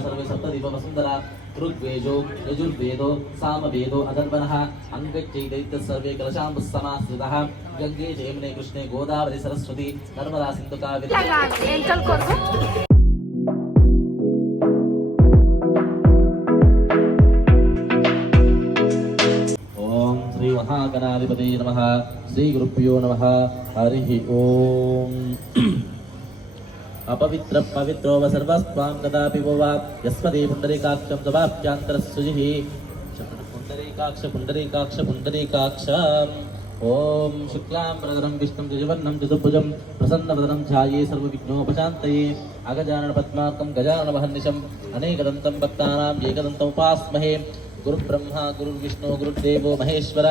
सर्वे सप्तदीप वसुंधरा ऋग्वेदो यजुर्वेदो सामवेदो अदर्वणः अंगच्चैदैत्य सर्वे कलशाम्बुः समाश्रितः गंगे जयमुने कृष्णे गोदावरी सरस्वती नर्मदा सिंधु कावेरी। ओम श्री महागणाधिपति नमः। श्री गुरुभ्यो नमः। हरि ओम। अपवित्र पवित्रो व सर्वस्वां कदापि वो वा यस्मदे पुंडरीकाक्षं तवाप्यान्तरस्सुजिः पुंडरीकाक्ष पुंडरीकाक्ष पुंडरीकाक्ष। ओम शुक्लां वरदं विष्णुं द्विजवर्णं चतुर्भुजं प्रसन्नवदनं ध्याये सर्वविघ्नोपशान्तये अगजानन पद्मार्कं गजाननमहर्निशम् अनेकदन्तं भक्तानां एकदन्तम् उपास्महे। गुरुब्रह्मा गुरुर्विष्णु गुरुर्देवो महेश्वर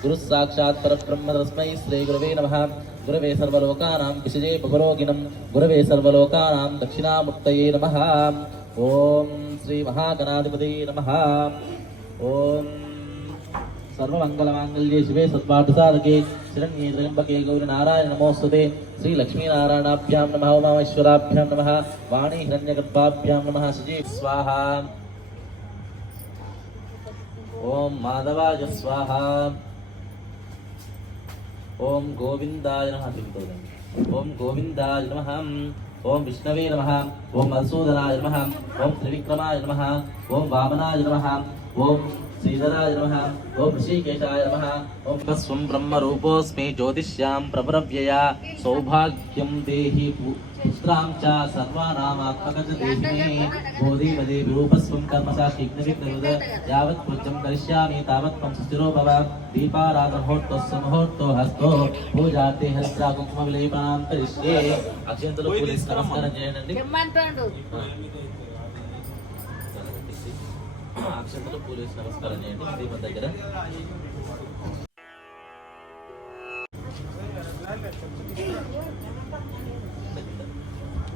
गुरुः साक्षात् परब्रह्म तस्मै श्री गुरवे नमः। गुरवे सर्वलोकानां विषये भवरोगिणं गुरवे सर्वलोकानां दक्षिणामूर्तये नमः। ओम श्री महागणाधिपतये नमः। ओम सर्वमंगलमांगल्ये शिवे सर्वार्थसाधके शरण्ये त्र्यंबके गौरी नारायण नमोस्तुते। श्री लक्ष्मीनारायणाभ्यां नमः। उमामेश्वराभ्यां नमः। वाणी हिरण्यगर्भाभ्यां नमः। सुजी स्वाहा। ओम माधवाय स्वाहा। ओम गोविंदाय नमः। ओम गोविंदाय नमः। ओम विष्णवे नमः। ओम मधुसूदनाय नमः। ओम त्रिविक्रमाय नमः। ओम वामनाय नमः। ओम श्रीधराय नमः। ओम ऋषिकेशाय नमः। ओम स्वं ब्रह्म रूपोऽस्मि ज्योतिष्यां प्रभरव्यया सौभाग्यं देहि पुत्रां च सर्वानामात्मकं च देहि मे बोधिपदे विरूपस्वं कर्मसाक्षिघ्नविघ्नविद यावत् पूज्यं करिष्यामि तावत् त्वं सुस्थिरो भव। दीपाराधनहोत्तस्य मुहूर्तो हस्तो पूजाते हस्ता कुङ्कुमविलेपनां करिष्ये। अक्षन्तలు పోలీస్ నమస్కారం చేయండి। అక్షంతలు పోలీస్ నమస్కారం చేయండి దీపం దగ్గర।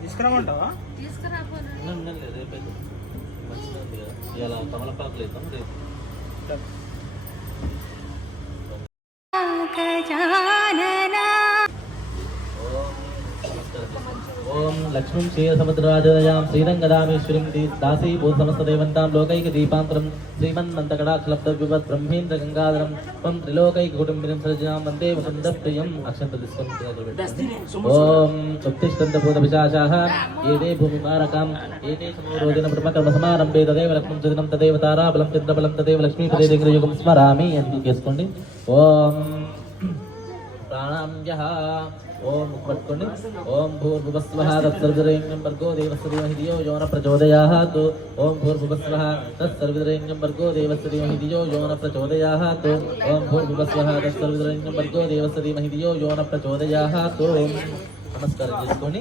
తీసుకురామంటావా? రేపు మంచిగా ఉంది కదా ఇలా కమలపాకులు వేద్దాం రేపు। ओम लक्ष्मीं क्षीरसमुद्रराजयां श्रीरंगदामेश्वरीं दासीभूत समस्तदेवन्तां लोकैकदीपान्तरं श्रीमन्नन्तकटाक्षलब्धविभत् ब्रह्मेन्द्र गंगाधरं त्वं त्रिलोकैककुटुम्बिनीं सृजां वन्दे वसुन्धप्रियम्। अक्षन्तदिस्कं ओम उत्तिष्ठन्तभूतपिशाचाः एते भूमिमारकाम् एते समोरोधिन ब्रह्मकर्मसमारम्भे तदेव लक्ष्मीं सुदिनं तदेव ताराबलं चन्द्रबलं तदेव लक्ष्मीपदे दिग्गजयुगं स्मरामि అని చేసుకోండి। ఓం ప్రాణామ్యః ओम पट्कोंडि। ओम भूर्भुवस्वः तत्सर्वरेण्यं भर्गो देवस्य धीमहि धियो यो न प्रचोदयात्। ओम भूर्भुवस्वः तत्सर्वरेण्यं भर्गो देवस्य धीमहि धियो यो न प्रचोदयात्। ओम भूर्भुवस्वः तत्सर्वरेण्यं भर्गो देवस्य धीमहि धियो यो न प्रचोदयात्। नमस्कारं చేసుకోండి।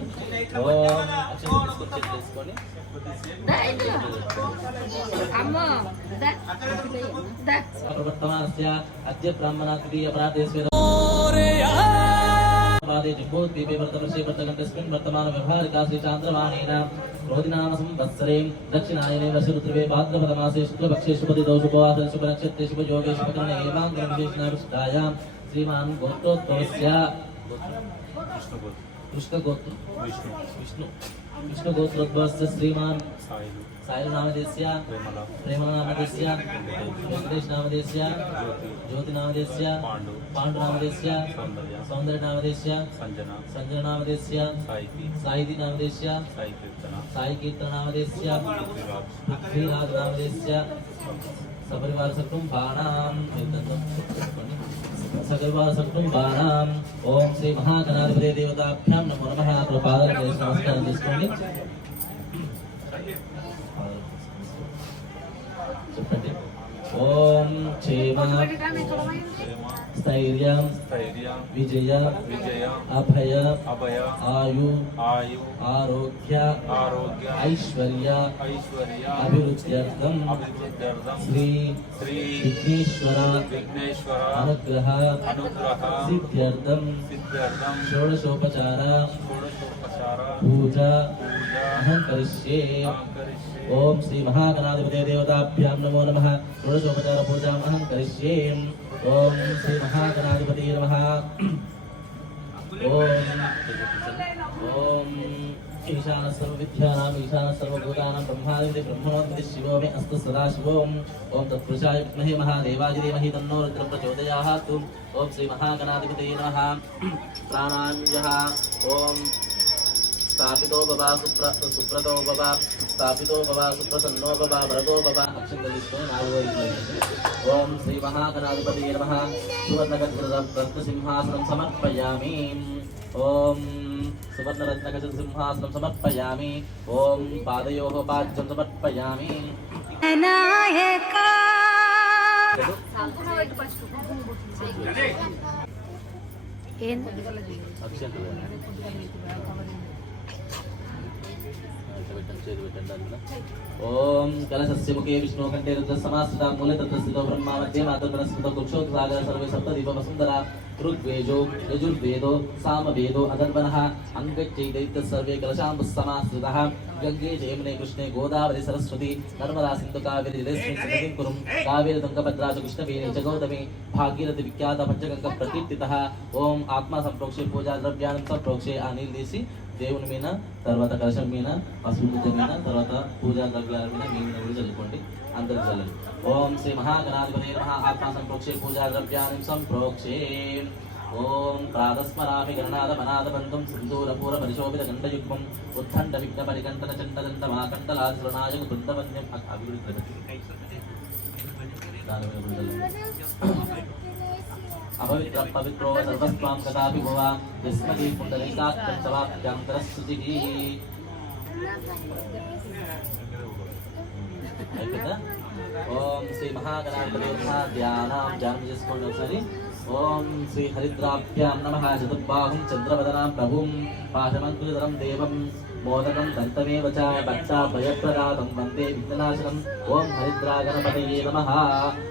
ఓం అక్షంతలు చేసుకోండి। అమ్మో ప్రవర్తమానస్య అద్య బ్రాహ్మణాతిథి అపరాధేశ్వర पादे जिह्वोद्दीपे वर्तमसे वर्तगन्तस्मिन् वर्तमान व्यवहारिका श्री चान्द्रमाणेन क्रोधिनाम संवत्सरे दक्षिणायने वर्षऋतुवे भाद्रपदमासे शुक्लपक्षे शुभतिथौ शुभवासरे शुभनक्षत्रे शुभयोगे शुभकरणे एवाङ्गविशेषणाविष्टायां श्रीमान् गोत्रोद्भवस्य विष्णुगोत्रोद्भवस्य श्रीमान् साहिल नामदेस्य प्रेमल नामदेस्य वेंकटेश नामदेस्य ज्योति नामदेस्य पांडु नामदेस्य सौंदर्य नामदेस्य संजना नामदेस्य साहिती नामदेस्य साई कीर्तन नामदेस्य पृथ्वीराज नामदेस्य सपरिवार सकुटुंबानां सकलवार सकुटुंबानां ओम श्री महागणाधिपते देवताभ्यां नमो नमः। पादं नमस्कारं చేసుకోండి। ओम क्षेम स्थैर्य विजय अभय आयु आरोग्य ऐश्वर्य अभिवृद्ध्यर्थं श्री विघ्नेश्वर अनुग्रह सिद्ध्यर्थं षोडशोपचार पूजा अहं करिष्ये। ओम श्री महागणाधिपते देवताभ्यां नमो नमः। षोडशोपचार पूजाम् अहं करिष्ये। ओम श्री महागणाधिपते नमः। ओम ఈశాన సర్వవిద్యానాం ఈశాన సర్వభూతానాం బ్రహ్మాదిపతి బ్రహ్మణోత్పత్తి శివో మే అస్తు సదాశివోం ఓం తత్పురుషాయ విద్మహే మహాదేవాయ ధీమహి తన్నో రుద్రం ప్రచోదయాత్ ఓం శ్రీ మహాగణాధిపతయే నమః ప్రాణాయామః ఓం స్థాపితో భవ సుప్రతో భవ స్థాపితో భవ సుప్రసన్నో భవ వరదో భవ అక్షంతలిష్టే నాలుగో ఓం శ్రీ మహాగణాధిపతయే నమః సువర్ణగద్రసింహాసనం సమర్పయామి ఓం సువర్ణరత్నగజసింహాసనం సమర్పయామి ఓం పాదయోః పాద్యం సమర్పయామి ఓం కలశస్య ముఖే విష్ణు కంఠే రుద్ర సమాశ్రిత మూలే తత్ర స్థితో బ్రహ్మ మధ్య మాతృగణస్మృత కుక్షోత్సాగర సర్వే సప్తదీప వసుంధర ఋగ్వేదో యజుర్వేదో సామవేదో అదర్వణః అంగచ్చైదైత్య సర్వే కలశాంబు సమాశ్రితః గంగే జయమునే కృష్ణే గోదావరి సరస్వతి నర్మదా సింధు కావేరి జలేస్మిన్ కురుం కావేరి తుంగభద్రా చ కృష్ణవేణి చ గౌతమి భాగీరథి విఖ్యాత పంచగంగ ప్రకీర్తితః ఓం ఆత్మ సంప్రోక్షే పూజా ద్రవ్యాన్ని సంప్రోక్షే ఆ నీళ్ళు తీసి దేవుని మీద తర్వాత కలశం మీద పసుపు ముద్ద మీద తర్వాత పూజా ద్రవ్యాల మీద మీ మీద కూడా చల్లుకోండి అందరూ చల్లండి ఓం శ్రీ మహాగణాధిపతయే నమః ఆత్మ సంప్రోక్షే పూజా ద్రవ్యాన్ని సంప్రోక్షే ఓం ప్రాతస్మరామి గణనాథ మనాథ బంధం సింధూరపూర పరిశోభిత గండయుగ్మం ఉత్థండ విఘ్న పరికంటన చండదండ మహాకంఠలాచరణాయ బృందవన్యం అభివృద్ధి అపవిత్ర పవిత్రో సర్వస్వాం కదాపి భవ యస్మతి పుండరీకాక్షం సవాప్యాంతరస్తుతిః ఓం శ్రీ మహాగణాధిపతయే నమః ధ్యానం చేసుకోండి ఒకసారి ఓం శ్రీ హరిద్రాభ్యాం నమః చతుర్బాహుం చంద్రవదనాం ప్రభుం పాశమంకుశధరం దేవం మోదకం దంతమేవ చ భక్తాభయప్రదాతం వందే విఘ్ననాశనం ఓం హరిద్రా గణపతయే నమః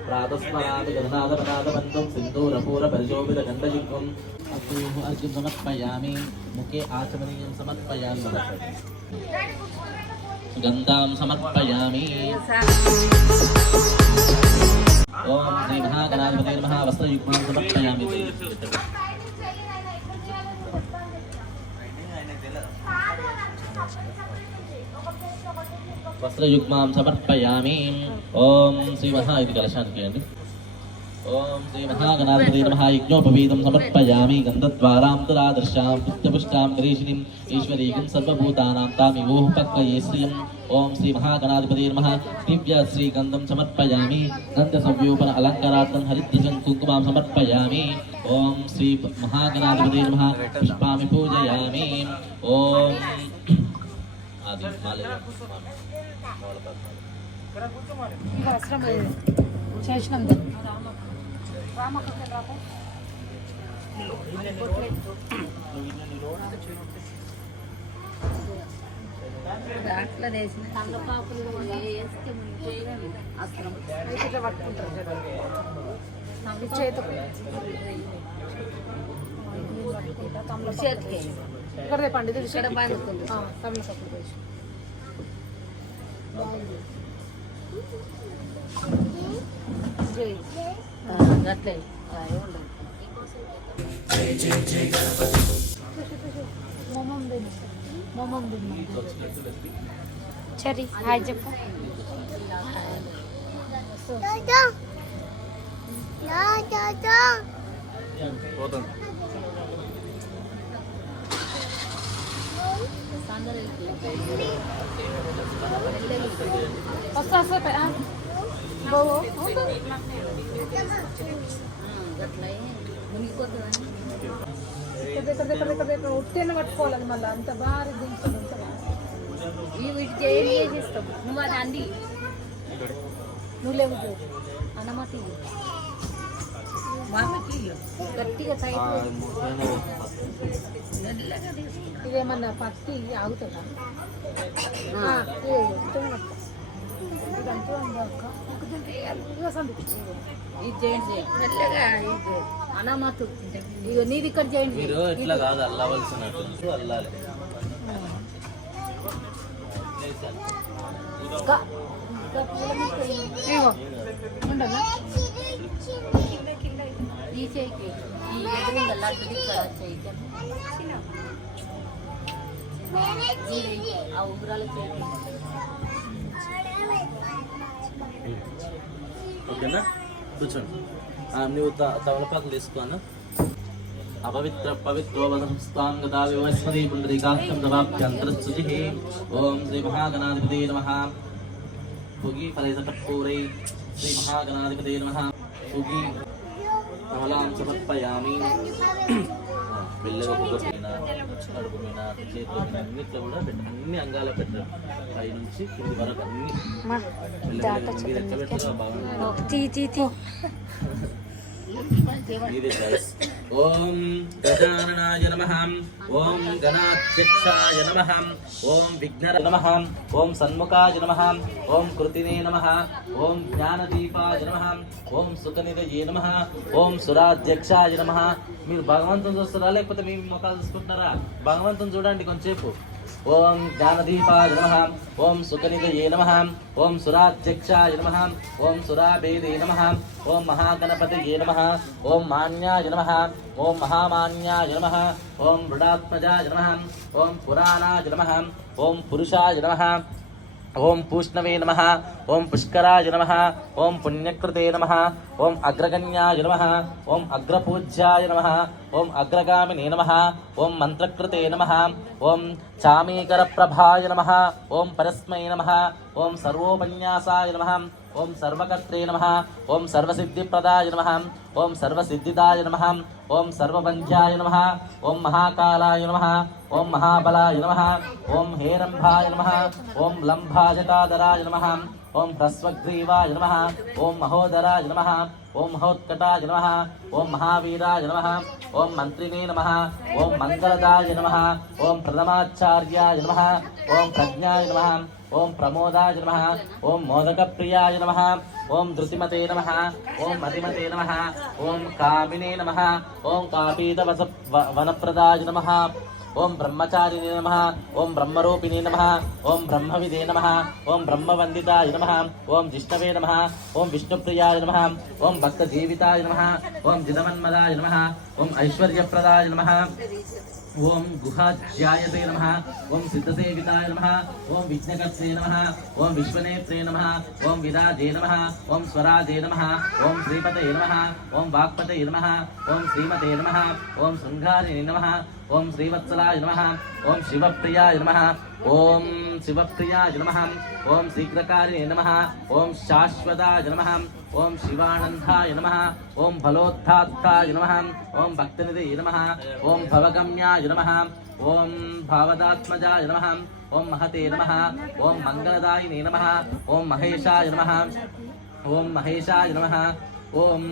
ప్రాతస్మరామి గణనాథపనాథబంధం సింధూరపూర పరిశోభిత గండయుగ్మం అస్తయోః అర్ఘ్యం సమర్పయామి ముఖే ఆచమనీయం సమర్పయామి గంధాం సమర్పయామి ఓం శ్రీ మహాగణాధిపతయే నమః వస్త్రయుగ్మం సమర్పయామి వస్త్రయుగ్మం సమర్పయామి ఓం శ్రీ మహా ఇది కలశానికి అండి ఓం శ్రీ మహాగణాధిపతయే నమః యజ్ఞోపవీతం సమర్పయామి గంధద్వారాం తులాదర్శాం పుష్పపుష్టాం గరీషిణీం ఈశ్వరీకం సర్వభూతానాం తామివోః పక్వయే శ్రియం ఓం శ్రీ మహాగణాధిపతయే నమః దివ్య శ్రీగంధం సమర్పయామి గంధ సంవ్యూపన అలంకారార్థం హరిద్రజం కుంకుమాం సమర్పయామి ఓం శ్రీ మహాగణాధిపతయే నమః పుష్పామి పూజయామి ఓం ఆది మాలే చేసినాం దాంట్లో వేసిన తమలపాకులు వేస్తే అస్త్రం ఇట్లా పట్టుకుంటారు చేతుకు చేతికి ఇక్కడ పండితుడు ఇక్కడ బాగుంటుంది తమలపాకులు వేసి అట్లే సరే హాయ్ చెప్పు వస్తా బాబు ఉట్టేన పట్టుకోవాలి మళ్ళీ అంత భారీ దించుతుంది వీటికి ఏం చేసిస్తాం నువ్వు అది అండి నువ్వు లేవు అన్నమతి గట్టిగా ఇదేమన్నా పత్తి ఆగుతుందా ఇది చేయండి మెల్లగా ఇది అనామతు ఇక నీది ఇక్కడ చేయండి మీరు ఇట్లా కాదు అల్లవలసినట్టు అల్లాలి ఉండదా ఈ చేయికి ఈ ఎదురుగా లడ్డు ఇక్కడ చేయి ఆ ఉంగరాలకి ఓకేనా కూర్చోండి నువ్వు తమలపాకులు తీసుకోను అపవిత్ర పవిత్రో వదస్తాం గదా వివస్మతి పుండరీకాక్షం దవాభ్యంతరశుచి ఓం శ్రీ మహాగణాధిపతే నమః భుగి ఫలైసటపూరై శ్రీ మహాగణాధిపతే నమః భుగి కమలాం సమర్పయామి వెళ్ళగా పొగపైన కడుపు మీద చేతుల మీద అన్నిట్లో కూడా పెట్టు అన్ని అంగాల పెట్టారు పై నుంచి కింది వరకు అన్ని మీరు ఎక్కడ పెట్టారో బాగుంటుంది ఇది guys. ఓం గజాననాయ నమః ఓం గణాధ్యక్షాయ నమః ఓం విఘ్నరాయ నమః ఓం సన్ముఖాయ నమః ఓం కృతినే నమః ఓం జ్ఞానదీపాయ నమః ఓం సుఖనిధయే నమః ఓం సురాధ్యక్షాయ నమః మీరు భగవంతుని చూస్తారా లేకపోతే మీ ముఖాలు చూసుకుంటున్నారా భగవంతుని చూడండి కొంచెంసేపు ఓం జ్ఞానదీపాయ నమః ఓం సుఖనిధయే నమః ఓం సురాధ్యక్షాయ నమః ఓం సురాభేదే నమః ఓం మహాగణపతయే నమః ఓం మాన్యాయ నమః ఓం మహామాన్యాయ నమః ఓం మృడాత్మజాయ నమః ఓం పురాణాయ నమః ఓం పురుషాయ నమః ఓం పూష్ణవే నమః ఓం పుష్కరాయ నమః ఓం పుణ్యకృతే నమః ఓం అగ్రగణ్యాయ నమః ఓం అగ్రపూజ్యాయ నమః ఓం అగ్రగామినే నమః ఓం మంత్రకృతే నమః ఓం చామీకరప్రభాయ నమః ఓం పరస్మై నమః ఓం సర్వోపన్యాసాయ నమః ఓం సర్వకర్త్రే నమః ఓం సర్వసిద్ధిప్రదాయ నమః ఓం సర్వసిద్ధిదాయ నమః ఓం సర్వబంధ్యాయ నమః ఓం మహాకాలాయ నమః ఓం మహాబలాయ నమః ఓం హేరంభాయ నమః ఓం లంభాజటాదరాయ నమః ఓం హ్రస్వగ్రీవాయ నమః ఓం మహోదరాయ నమః ఓం మహోత్కటాయ నమః ఓం మహావీరాయ నమః ఓం మంత్రినే నమః ఓం మంగళదాయ నమః ఓం ప్రథమాచార్యాయ నమః ఓం ప్రజ్ఞాయ నమః ఓం ప్రమోదాయ నమః ఓం మోదకప్రియాయ నమః ఓం ధృతిమతే నమః ఓం మతిమతే నమః ఓం కామినే నమః ఓం కాపీతవస వనప్రదాయ నమః ఓం బ్రహ్మచారిణే నమః ఓం బ్రహ్మరూపిణే నమః ఓం బ్రహ్మవిదే నమః ఓం బ్రహ్మవందితాయ నమః ఓం జిష్ణవే నమః ఓం విష్ణుప్రియాయ నమః ఓం భక్తజీవితాయ నమః ఓం జితమన్మదాయ నమః ఓం ఐశ్వర్యప్రదాయ నమః ఓం గుహాధ్యాయతే నమః ఓం సిద్ధసేవితాయ నమః ఓం విఘ్నకర్తే నమః ఓం విశ్వనేత్రే నమః ఓం విరాజే నమః ఓం స్వరాజే నమః ఓం శ్రీపతే నమః ఓం వాక్పతే నమః ఓం శ్రీమతే నమః ఓం శృంగారిణి నమః ఓం శ్రీవత్సలాయ నమః ఓం శివప్రియాయ నమః ఓం శివప్రియాయ నమః ఓం శీఘ్రకారిణే నమః ఓం శాశ్వతాయ నమః ఓం శివానందాయ నమః ఓం ఫలోత్థాత్తాయ నమః ఓం భక్తనిధే నమః ఓం భవగమ్యాయ నమః ఓం భావదాత్మజాయ నమః ఓం మహతే నమః ఓం మంగళదాయినే నమః ఓం మహేశాయ నమః ఓం మహేశాయ నమః ఓం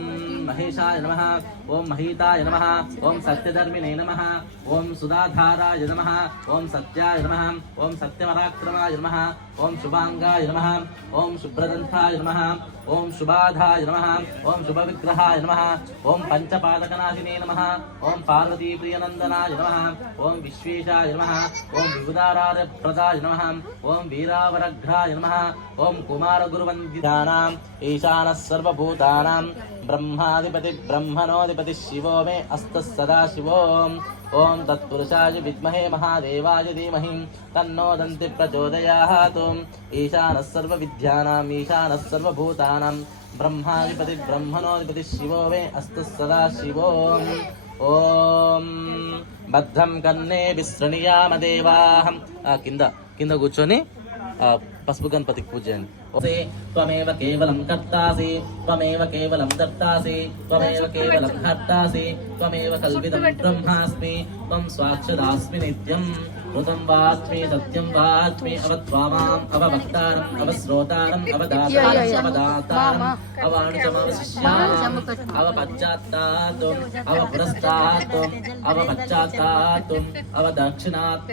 మహేశాయ నమః ఓం మహీతాయ నమః ఓం సత్యధర్మిణే నమః ఓం సుధాధారాయ నమః ఓం సత్యాయ నమః ఓం సత్యపరాక్రమాయ నమః ఓం శుభాంగాయ నమః ఓం శుభ్రదంతాయ నమః ఓం శుభాధాయ నమః ఓం శుభవిగ్రహాయ నమః ఓం పంచపాదకనాశినే నమః ఓం పార్వతీప్రియనందనాయ నమః ఓం విశ్వేశాయ నమః ఓం విబుధారారప్రదాయ నమః ఓం వీరావరఘ్రాయ నమః ఓం కుమారగురువందితానాం ఈశానः సర్వభూతానాం బ్రహ్మాధిపతి బ్రహ్మణోధిపతి శివో మే అస్తః సదా శివోం ఓం తత్పురుషాయ విద్మహే మహాదేవాయ ధీమహి తన్నో దంతి ప్రచోదయాత్ ఈశానः సర్వవిద్యానాం ఈశానः సర్వభూతానాం బ్రహ్మాధిపతి బ్రహ్మణోధిపతి శివో మే అస్తః సదా శివోం ఓం భద్రం కన్నే విశృణుయామ దేవాహం కింద కింద కూర్చొని పసుపు గణపతికి పూజ చేయండి త్వమేవ కేవలం కర్తాసి త్వమేవ కేవలం దర్తాసి త్వమేవ కేవలం హర్తాసి త్వమేవ కల్విదం బ్రహ్మాస్మి త్వం స్వాక్షరాస్మి నిత్యం ఋతం వాస్మి సత్యం వాస్మి అవత్వామాం అవభక్తారం అవశ్రోతారం అవదాతారం అవదాతారం అవాణుజమవశిష్యాం అవపశ్చాత్తాతుం అవపురస్తాతుం అవపశ్చాత్తాతుం అవదక్షిణాత్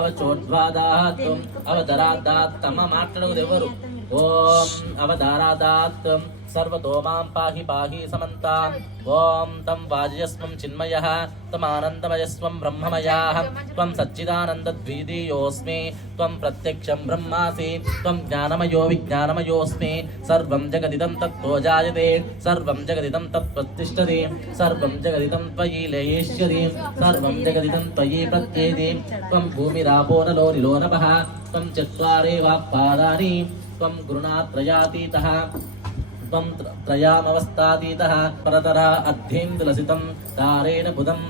అవచోద్వాదాతుం అవదరాదాత్ తమ మాట్లాడేది ఎవరు ఓం అవధారాదాత్ సర్వతో మాం పాహి పాహి సమంతాం ఓం తం వాజయస్వం చిన్మయః తమానందమయస్వం బ్రహ్మమయాః త్వం సచ్చిదానందద్వితీయోऽస్మి త్వం ప్రత్యక్షం బ్రహ్మాసి త్వం జ్ఞానమయో విజ్ఞానమయోऽస్మి సర్వం జగదిదం తత్తో జాయతే సర్వం జగదిదం తత్ప్రతిష్ఠతి సర్వం జగదిదం త్వయి లయేష్యతి సర్వం జగదిదం త్వయి ప్రత్యేతి త్వం భూమిరాపో నలో నిలో నభః త్వం చత్వారే వాక్పాదాని త్వం గురుణాత్రయాతీతః త్వం త్రయామవస్థాతీతః పరతర అర్ధేంద్రలసితం తారేణ బుధం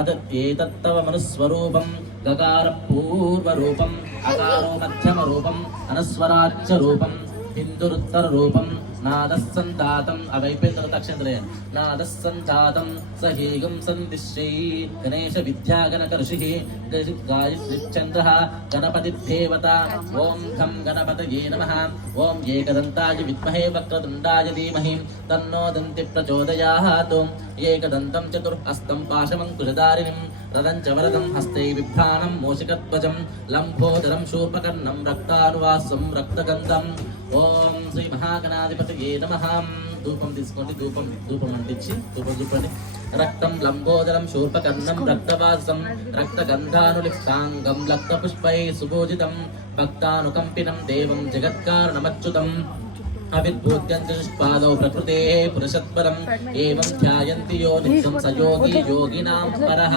అద ఏతత్తవ మనుస్వరూపం గకార పూర్వరూపం అకారో మధ్యమరూపం అనస్వరాచ్చ రూపం బిందురుత్తర రూపం నాదస్సంతాతం అవైపేంద్ర తక్షంద్రయ నాదస్సంతాతం సహీగం సందిశ్యై గణేశ విద్యాగణక ఋషిః గాయత్రిచంద్రః గణపతి దేవత ఓం ఘం గణపతయే నమః ఓం ఏకదంతాయ విద్మహే వక్రతుండాయ ధీమహి తన్నో దంతి ప్రచోదయాత్ ఏకదంతం చతుర్హస్తం పాశమంకుశధారిణిం రథం చ వరదం హస్తై బిభ్రాణం మూషికధ్వజం లంబోదరం శూర్పకర్ణం రక్తానువాసం రక్తగంధం ఓం శ్రీ మహాగణాధిపతయే నమః ధూపం తీసుకోండి ధూపం అంటించి ధూపం చూపండి రక్తం లంబోదరం శూర్పకర్ణం రక్తవాసం రక్తగంధానులిప్తాంగం రక్తపుష్పై సుభూజితం భక్తానుకంపినం దేవం జగత్కారణమచ్యుతం అవిర్భూత్యంజుష్పాదౌ ప్రకృతేః పురుషత్పరం ఏవం ధ్యాయంతి యో నిత్యం స యోగి యోగినాం పరః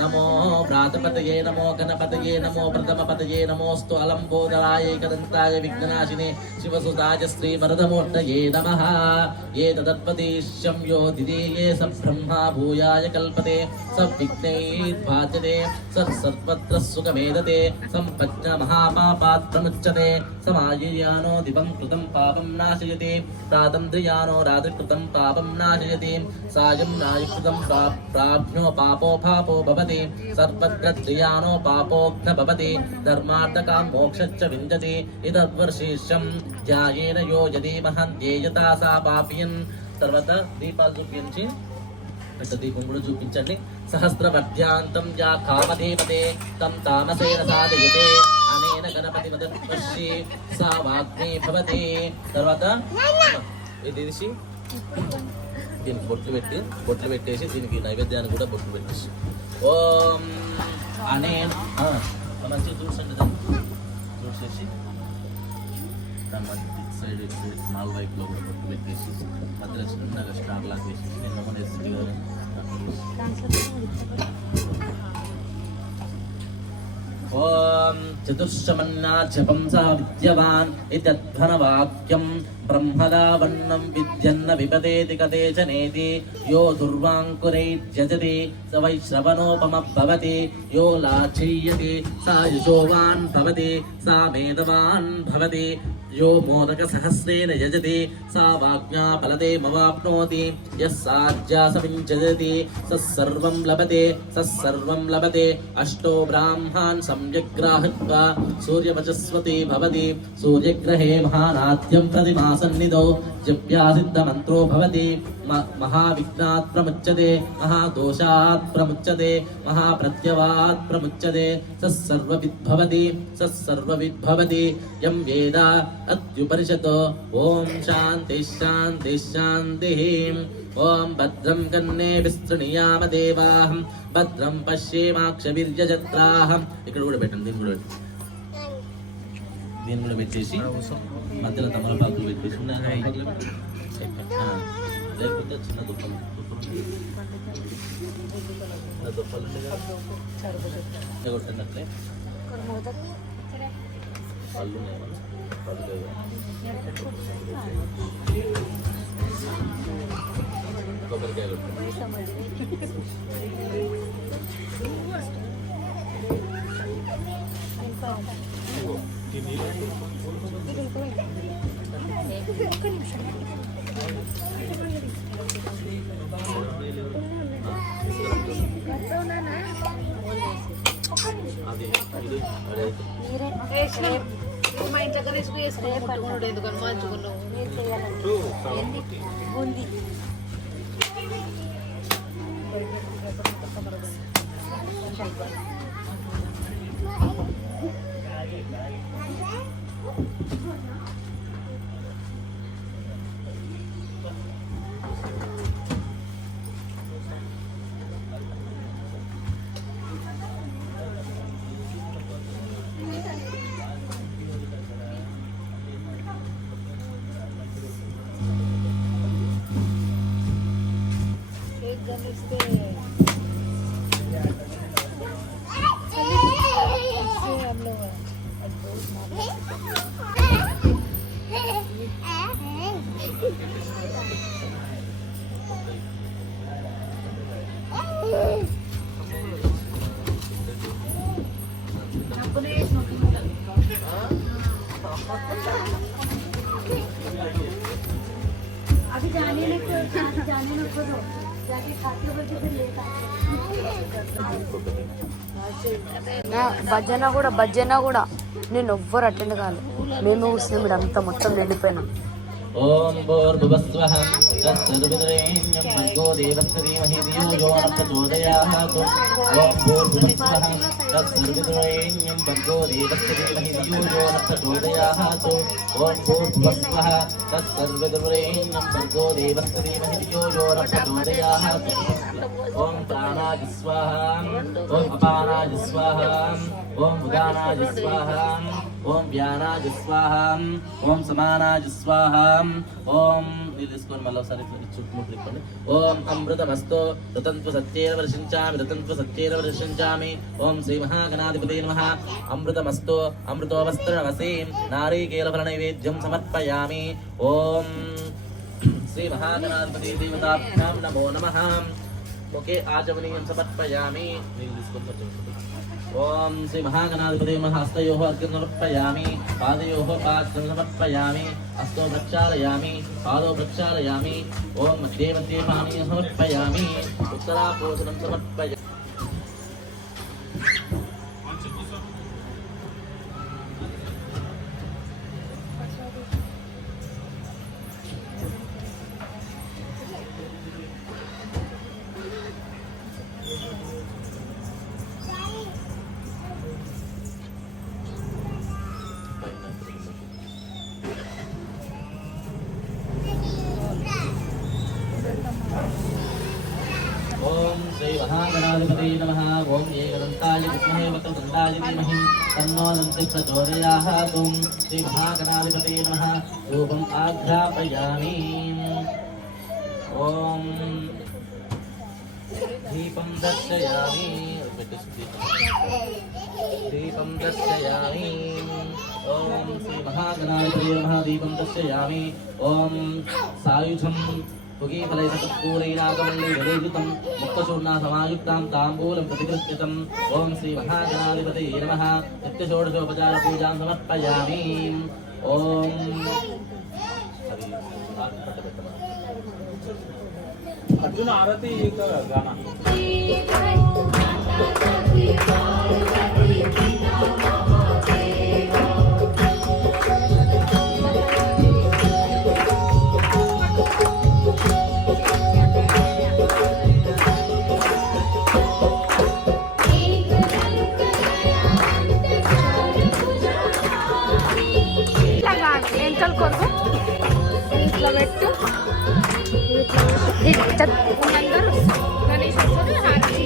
నమో వ్రాతపతయే నమో గణపతయే నమో ప్రథమపతయే నమోస్తు అలంబోదరాయ ఏకదంతాయ విఘ్ననాశినే శివసుతాయ శ్రీవరదమూర్తయే నమః ఏతదద్వదేశ్యం యో దిదేయే స బ్రహ్మా భూయాయ కల్పతే స విఘ్నైర్భాజ్యతే స సర్వత్ర సుఖమేదతే సంపజ్ఞ మహాపాపాత్ ప్రముచ్యతే సమాయయానో దివం కృతం పాపం నాశయతే రాతంద్రియానో రాత్రికృతం పాపం నాశయతే సాయం నాయకృతం ప్రాప్నో పాపో పాపో భవతి సర్వత్ర త్రియానో పాపోఘ్న భవతి ధర్మార్థకాం మోక్షచ్చ విందతి ఇదర్వర్షేషం ధ్యాయేన యో యది మహంత్యేయతా సా పాపియన్. తర్వాత దీపాలు చూపించి పెద్ద దీపం కూడా చూపించండి. సహస్రవర్ధ్యాంతం యా కామధేమతే తం తామసేన సాధయతే అనేన గణపతి మదర్పశ్చి సా వాగ్నే భవతి. తర్వాత ఇది తీసి దీనికి బొట్లు పెట్టేసి దీనికి నైవేద్యాన్ని కూడా బొట్లు పెట్టేసి ఓం అనే మంచిగా చూసండి దాన్ని చూసేసి దాని మధ్య సైడ్ నాలుగు వైపులో కూడా బొట్టు పెట్టేసి మధ్యలో చిన్నగా స్టార్ లాగా వేసేసి నేను నమ్మనేసి ఓం చతుర్శమన్నా జపం సహ విద్యవాన్ ఇత్యధ్వనవాక్యం బ్రహ్మదావన్నం విద్యన్న విపదేతి కదేచనేతి యో దుర్వాంకురైర్యజతి స వై శ్రవణోపమభవతి యో లాఛీయతి సా యశోవాన్ భవతి సా మేధవాన్ భవతి యో మోదక సహస్రేణ యజతి సా వాజ్ఞా ఫలదేమవాప్నోతి యస్సాజ్యాసమించదతి సర్వం లభతే అష్టో బ్రాహ్మాన్ సంయగ్రాహత్వా సూర్యవచస్వతి భవతి సూర్యగ్రహే మహానాద్యం ప్రతిమాసన్నిధౌ జప్యాసిద్ధ మంత్రో భవతి మహావిఘ్నాత్ ప్రముచ్యతే మహాదోషాత్ ప్రముచ్యతే మహాప్రత్యవాత్ ప్రముచ్యతే సర్వవిద్భవతి యం వేద అత్యుపనిషతో. ఓం శాంతి శాంతి శాంతి. ఓం భద్రం కన్నే విస్తృణీయామ దేవాః భద్రం పశ్యేమాక్షవీర్యజత్రాః. ఇక్కడ కూడా పెట్టండి, దీన్ని కూడా పెట్టేసి మధ్యలో తమలపాకులు పెట్టేసి లేకపోతే చిన్న దుప్పలు కొట్టినట్లే పళ్ళు కొబ్బరికాయ మా ఇంట్లో కలిసి వేసుకున్నాడు ఎందుకని మంచుకున్నావు अभी जाने को दो जाके खाते बच्चे फिर लेकर భజన కూడా నేను ఎవ్వరు అటెండ్ కాలేదు. మేము కూర్చున్నాం ఇక్కడ అంతా మొత్తం వెళ్ళిపోయినాం. ఓం భూర్భువస్వః తత్సవితుర్వరేణ్యం భర్గో దేవस्य धीमहि धियो यो न प्रचोदयात्. ఓం భూర్భువస్వః తత్సవితుర్వరేణ్యం భర్గో దేవस्य धीमहि धियो यो न प्रचोदयात्. ఓం భూర్భువస్వః తత్సవితుర్వరేణ్యం భర్గో దేవस्य धीमहि धियो यो न प्रचोदयात्. ఓం ప్రాణాయ స్వాహా. ఓం అపానాయ స్వాహా. ఓం ఉదానాయ స్వాహా. ఓం వ్యానాయ స్వాహా. ఓం సమానాయ స్వాహా. ఓం ఇది తీసుకొని మళ్ళీ ఒకసారి చుట్టూ తిప్పండి. ఓం అమృతమస్తో ఋతంత్వ సత్యేన వర్షించామి ఋతంత్వ సత్యేన వర్షించామి. ఓం శ్రీ మహాగణాధిపతే నమః. అమృతమస్తో అమృతోవస్త్రవసీం నారీకేలఫల నైవేద్యం సమర్పయామి. ఓం శ్రీ మహాగణాధిపతి దేవతాభ్యాం నమో నమః. ఓకే ఆచమనీయం సమర్పయామి. నీళ్ళు తీసుకొని ఓం శ్రీ మహాగణాధిపతే నమః. హస్తయోః అర్ఘ్యం సమర్పయామి. పాదయోః పాద్యం సమర్పయామి. హస్తో ప్రక్షాళయామి. పాదో ప్రక్షాళయామి. ఓం మధ్యే మధ్యే పానీయం సమర్పయామి. ఉత్తరాపోషణం సమర్పయామి. ఓం శ్రీ మహాగణాధిపతే నమః. ఓం ఏకదంతాయ విద్మహే వక్రతుండాయ ధీమహి తన్నో దంతి ప్రచోదయాత్. శ్రీ మహాగణాధిపతే నమః. ధూపం ఆఘ్రాపయామి. ఓం దీపం దర్శయామి. దీపం దర్శయామి. ఓం శ్రీ మహాగణాధిపతే నమః. దీపం దర్శయామి. ఓం సాయుధం పూరైనాగమల్లితం ముక్తచూర్ణా సమాయుక్తాం తాంబూలం ప్రతిగృహ్యతం. ఓం శ్రీ మహాగణాధిపతే నమః. నిత్యషోడశోపచార పూజాం సమర్పయామి. ఓం अर्जुन आरती का गाना ఎంతలు కొరకు ఇట్లా పెట్టు. అందరూ గణేష్ వస్తారు హారతి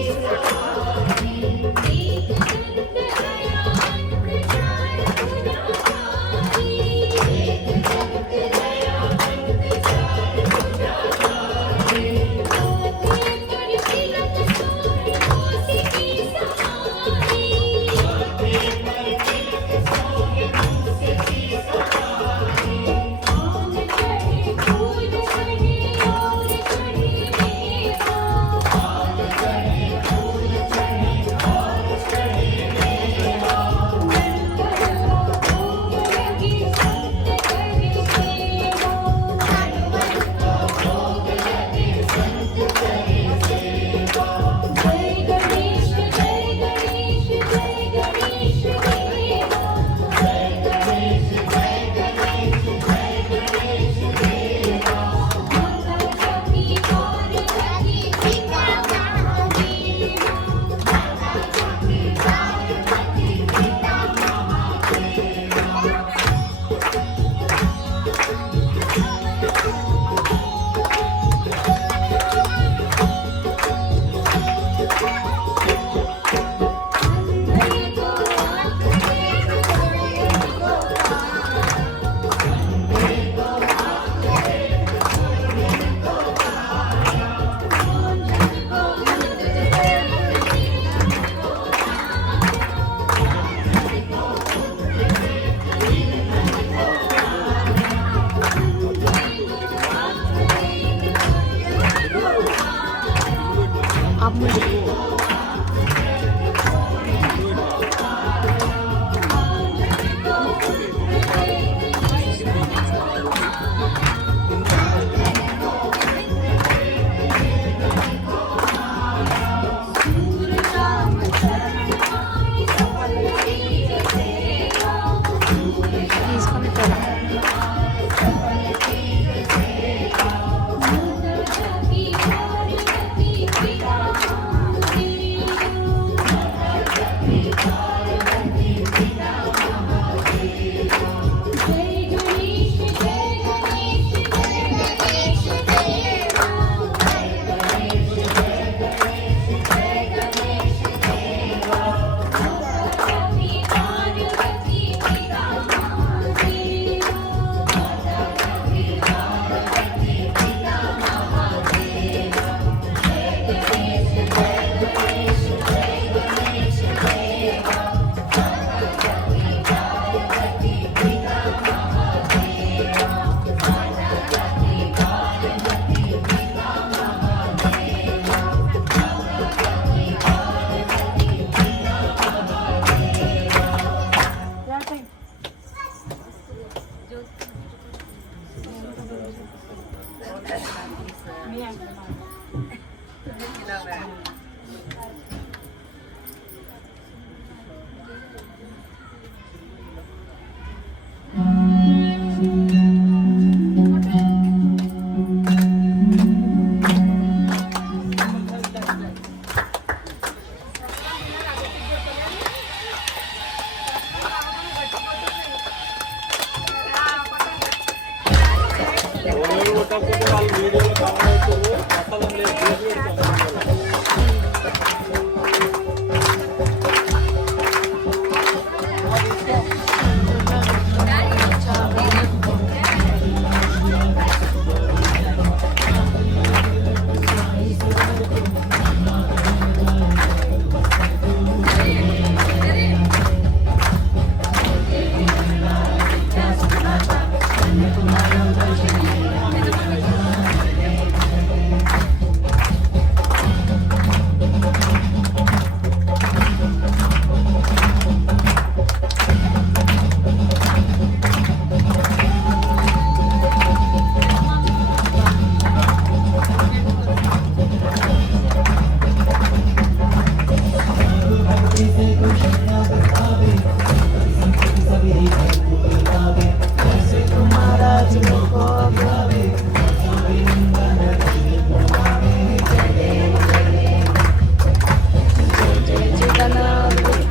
ఎవరు కొట్టకపోతే వాళ్ళు వీడియోలో కవర్ అవుతారు అసలు లేదు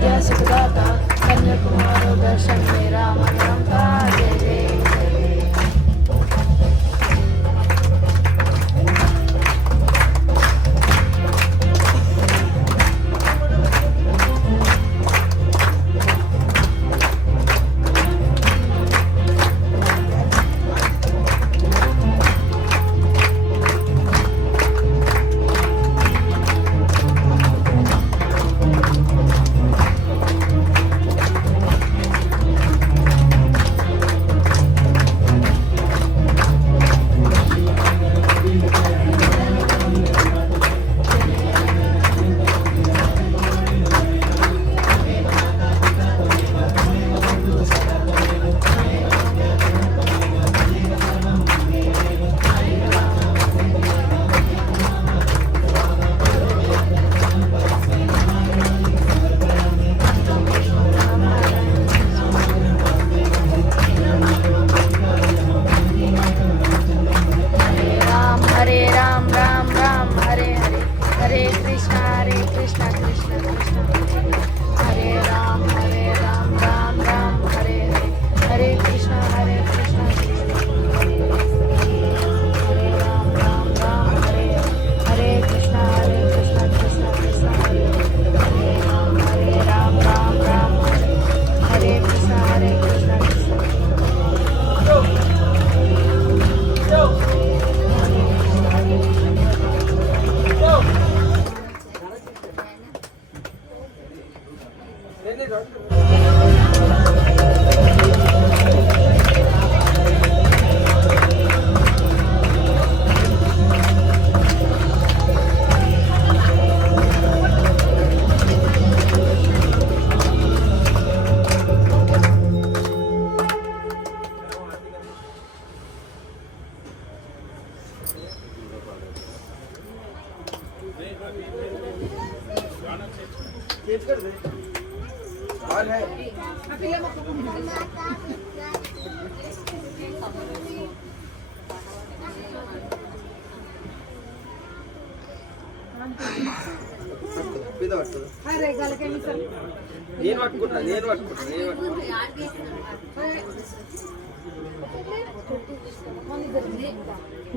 చేసి పెడతాం.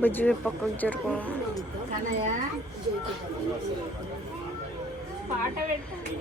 బుజ్జి పక్కకు జరుపు. పాట పెట్టండి.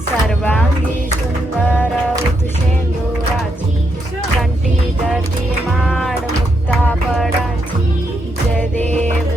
सर्वांगी सुंदर उतसेंदुराची कंठी धरती माड मुक्ता पडांची जय देव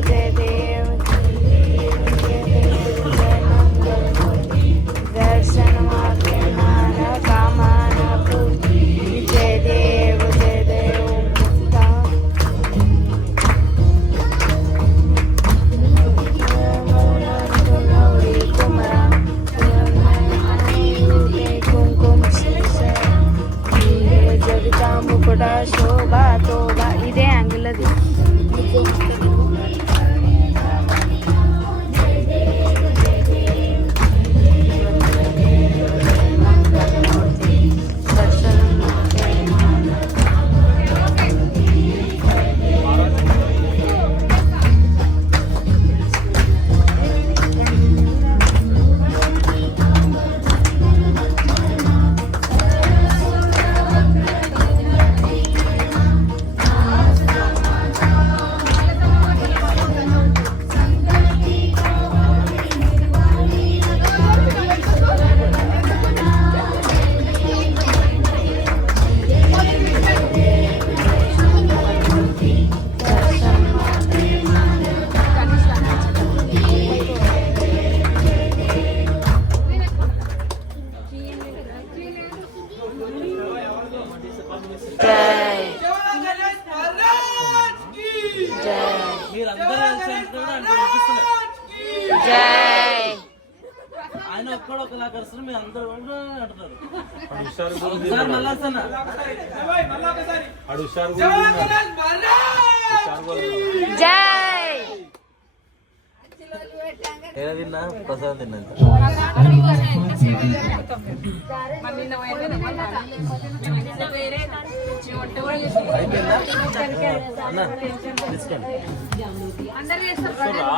జై ఆయన ఒక్కడు ఒకలా కలుస్తున్నారు, మీరు అందరూ కూడా అంటున్నారు. ఆడు హుషారు కూడా ఉంది. ఒకసారి మళ్ళా వస్తానా? ఆడు హుషారు కూడా ఉంది. హుషారు కూడా ఉంది. జై ఏదో తిన్నా ప్రసాదం తిన్నాను. అయిపోయిందా అన్న తీసుకోండి. వస్తుర్రా?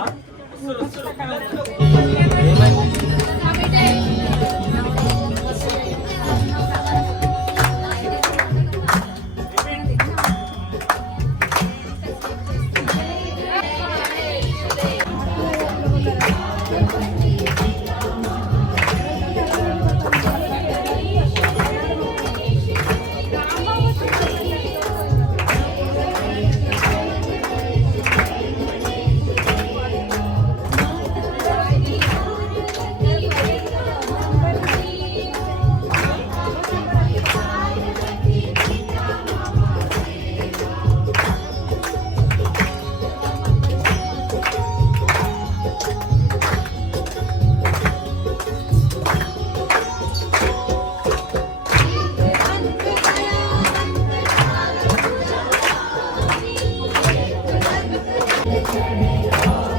Thank you.